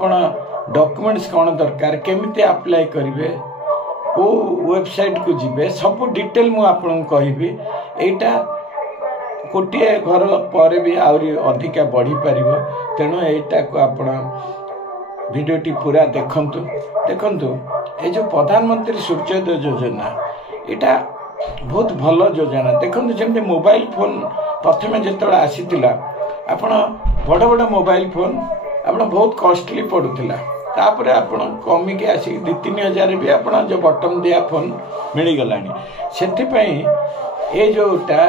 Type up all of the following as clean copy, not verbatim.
कौन डॉक्यूमेंट्स कौन दरकार केमिति अप्लाई करेंगे को वेबसाइट को जीवे सब डिटेल मु आपन कहबी एटा गोटे घर पर भी आहरी अधिका बढ़ी पारिबो तेणु एटा को आपण वीडियोटी पूरा देखंतु देखंतु ए जो प्रधानमंत्री सूर्योदय योजना एटा बहुत भल योजना देखंतु जेमते मोबाइल फोन प्रथमे जेतला आसीतिला आपण बड़ बड़ मोबाइल फोन आपण बहुत कॉस्टली पड़ूला तापर आपण कमिक आसिक 2-3 भी आपण जो बटन दिया फोन मिलगला से जोटा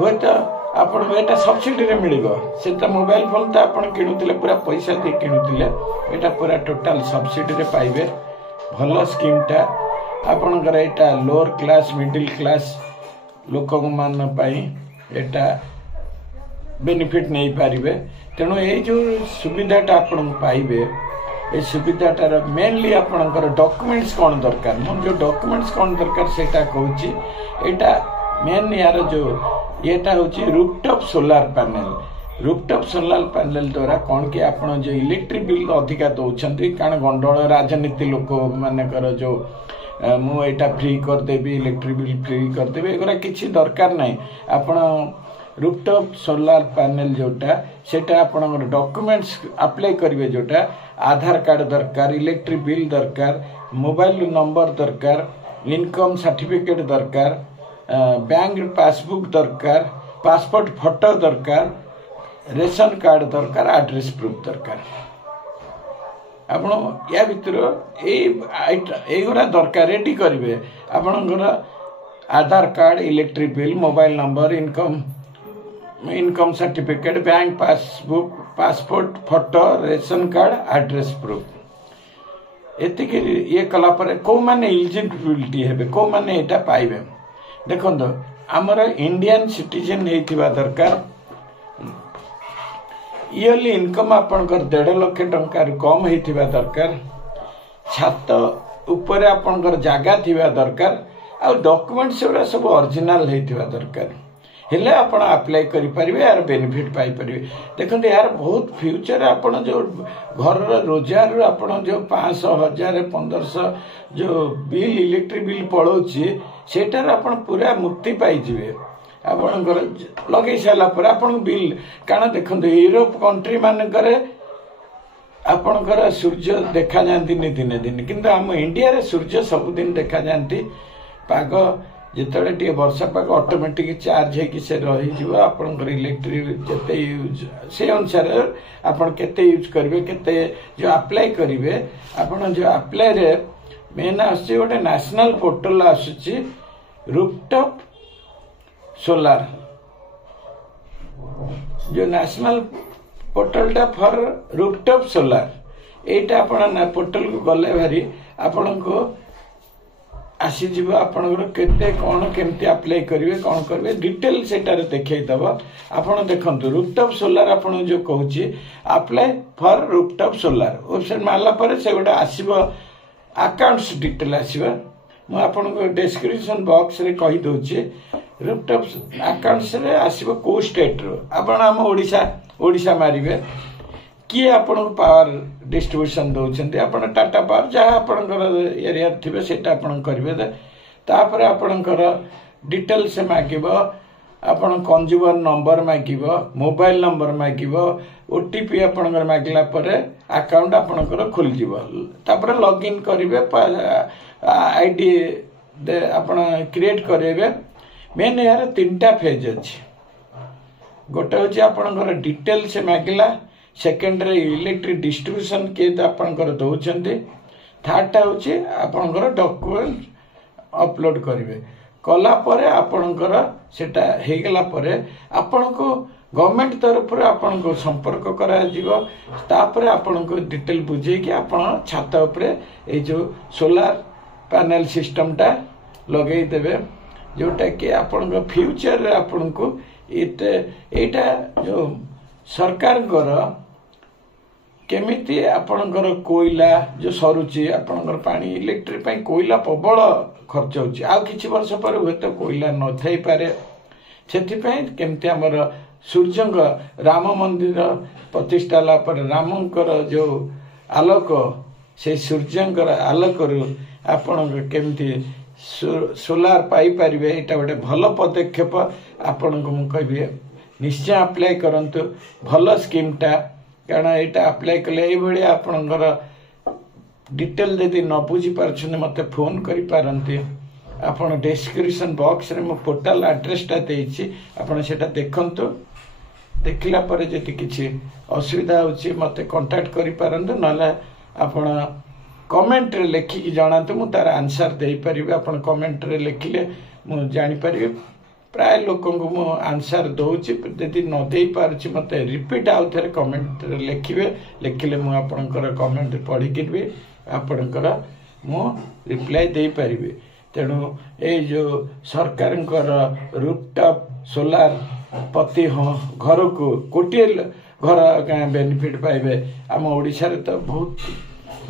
हे तो आपन एटा सब्सिडी रे मिलिगो सेटा मोबाइल फोन तो आपण किणुतिले पूरा पैसा दे किणुतिले एटा पूरा टोटल सब्सिडी रे पाइबे भल स्कीमटा आपणकर एटा लोअर क्लास मिडिल क्लास लोक मान पाई एटा बेनिफिट नहीं पारिबे तेणु ये जो सुविधाटा आपण पाइबे ये सुविधाटार मेनली आपणकर डॉक्यूमेंट्स कौन दरकार मन जो डॉक्यूमेंट्स कौन दरकार सेटा कहूची एटा मेन यार जो येटा होची रूफटॉप सोलार पैनल द्वारा कौन कि आपण जो इलेक्ट्रिक बिल अधिका दौरान कारण गंडल राजनीति लोक मानकर जो मु एटा फ्री करदेवी इलेक्ट्रिक बिल फ्री करदेवी एगुरा किसी दरकार नहीं आपण रूफटॉप सोलार पैनल जोटा सेटा आपन डॉक्यूमेंट्स अप्लाई करिवे जोटा आधार कार्ड दरकार इलेक्ट्रिक बिल दरकार मोबाइल नंबर दरकार इनकम सर्टिफिकेट दरकार बैंक पासबुक दरकार पासपोर्ट फोटो दरकार रेशन कार्ड दरकार एड्रेस प्रूफ दरकार आपण या भितर एगुरा दरकार रेडी करिवे आपनकर Aadhaar card electric bill mobile number income certificate bank passbook passport photo ration card address proof एतिक ये कला पर को माने एलिजिबिलिटी हेबे को माने एटा पाइबे देखंतो हमर इंडियन सिटीजन हेतिबा दरकार इयरली इनकम आपनकर 1.5 लाख टंका कम हेतिबा दरकार छात ऊपर आपनकर जागा थिबा दरकार आ डॉक्यूमेंट्स सब ओरिजिनल हेतिबा दरकार हेले आपण अप्लाई करि परिबे यार बेनिफिट पाई परिबे देखंते यार बहुत फ्यूचर आपण जो घर रोजगार आपण जो 500,000 1500 जो बिल इलेक्ट्रिक बिल पड़ोची सेटार आपण पूरा मुक्ति पाई जिवे आपणकर लगे साला पर आपण बिल कारण देखंते यूरोप कंट्री मान करे आपणकर सूर्य देखा जानती नि दिने दिन किंतु हम इंडिया रे सूर्य सब दिन देखा जानती पाग जिते टे वर्षा पाक ऑटोमेटिक चार्ज है रही आपंकर इलेक्ट्रिक जिते यूज से अनुसार आपन केते यूज करेंगे केते जो अप्लाई करेंगे आपन जो अप्लाई रे मेन आसी गोटे नेशनल पोर्टल आसुची रूफटॉप सोलार जो नेशनल पोर्टलटा फॉर रूफटॉप सोलार एटा आपन पोर्टल को गले भारी आपन को आसीज आपणकर केते कौन केमती अप्लाई करेंगे कौन करेंगे डिटेल सेटारे देखैदब आपण देखंतु रूफटॉप सोलार आपण जो कहूची apply for rooftop solar website मारला पर से गोटे आसीबो अकाउंट्स डिटेल आसीबो मु आपण को डिस्क्रिप्शन बॉक्स रे कहि दोची रूफटॉप अकाउंट्स रे आसीबो को स्टेट रो आपण हम ओडिशा मारिबे किए आपण पावर डिस्ट्रीब्यूशन दौरान आपण टाटा पावर जहाँ आपणकर एरिया थे से करेंगे तापर आपणकर डिटेल से मागिब आपण कंज्यूमर नंबर मागिब मोबाइल नंबर मागिब ओटीपी आपणकर मागिला परे अकाउंट आपणकर खोल जीव तापर लॉगिन करेंगे आईडी आपण क्रिएट करेंगे मेन यार 3टा फेज अच्छे गोटे हूँ आपणकर डिटेल से मागिला सेकेंड रे इलेक्ट्रिक डिस्ट्रीब्यूशन के आपनकर दउचंती थर्डटा होची आपनकर डॉक्यूमेंट अपलोड करिवे कला परे आपनकर सेटा हे गेला परे आपनको गवर्नमेंट तरफ रे आपनको संपर्क करा जीवो तापरे आपनको डिटेल बुझे कि आपन छात ऊपर ए जो सोलार पैनल सिस्टम टा लगेई देबे जोटा कि आपनको फ्यूचर रे आपनको एटा जो सरकार केमिति आपणकर कोयला जो सरुची आपणकर पानी इलेक्ट्रिक पाई कोयला प्रबल खर्च होची आ किछि वर्ष पर हुए तो कोयला न थाई पारे सेथिपाई केमिति हमर सूर्यंग राम मंदिर प्रतिष्ठा ला पर रामंकर जो आलोक से सूर्यंकर आलोक आपण केमती सोलार पाई पारिबे एटा गोटे भल पदक्षेप आपण को मु कहबी निश्चय अप्लाई करंतु भल स्कीमटा कारण एटा अप्लाई कले ए भली आपणकर डिटेल यदि न बुझी पारछन मते फोन करि पारंती आपण डिस्क्रिप्शन बॉक्स रे मो पोर्टल एड्रेसटा देछि आपण सेटा देखंतु देखला पर जति किछि असुविधा होछि मते कांटेक्ट करि पारंतु नले आपण कमेंट रे लिखिकी जणातु मु तार आंसर दे परिबे आपण कमेंट रे लिखिले मु जानि परिबे प्राय लोक को मु आंसर दउछि यदि न दे पारछि मते रिपीट आउ थरे कमेंट रे लिखिले मु आपणकर कमेंट पढि किबे आपणकर मु रिप्लाई दे परिबे तेणु ए जो सरकारंकर रूफटॉप सोलार प्रति घर को कोटिए घर बेनिफिट पाइबे आम ओडिशा रे तो बहुत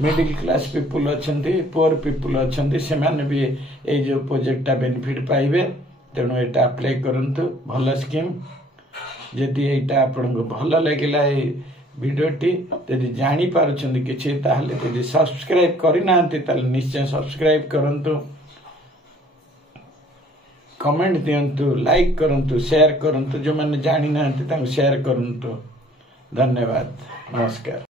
मिडिल क्लास पीपुल अच्छे पुअर पीपुल अच्छे से माने भी ये जो प्रोजेक्टा बेनिफिट पाइबे तेणु यहाँ अप्लाई करंतु भल स्कीम जदि यहाँ आपन को भल लगिला भिडियोटी यदि जानी पारुछंती किछि ताहले यदि सब्सक्राइब करिना ताहले निश्चय सब्सक्राइब करंतु कमेंट दियंतु लाइक करंतु शेयर करंतु जो माने जानी ना शेयर करंतु धन्यवाद नमस्कार।